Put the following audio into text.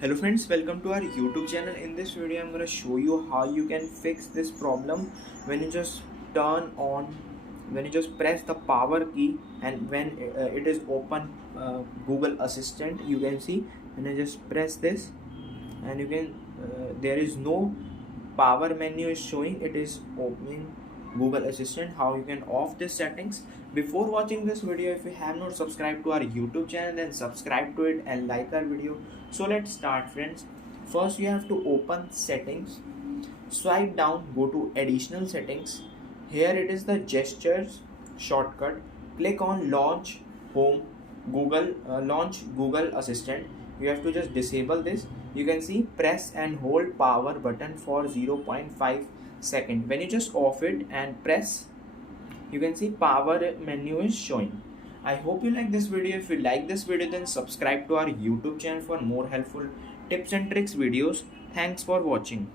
Hello friends, welcome to our YouTube channel. In this video I'm going to show you how you can fix this problem when you just turn on, when you just press the power key and when it is open Google Assistant. You can see when I just press this and you can there is no power menu is showing, it is opening Google Assistant. How you can off this settings. Before watching this video, if you have not subscribed to our YouTube channel, then subscribe to it and like our video. So let's start friends. First you have to open settings, swipe down, go to additional settings. Here it is the gestures shortcut. Click on launch home launch Google Assistant. You have to just disable this. You can see press and hold power button for 0.5 second. When you just off it and press, you can see power menu is showing. I hope you like this video. If you like this video, then subscribe to our YouTube channel for more helpful tips and tricks videos. Thanks for watching.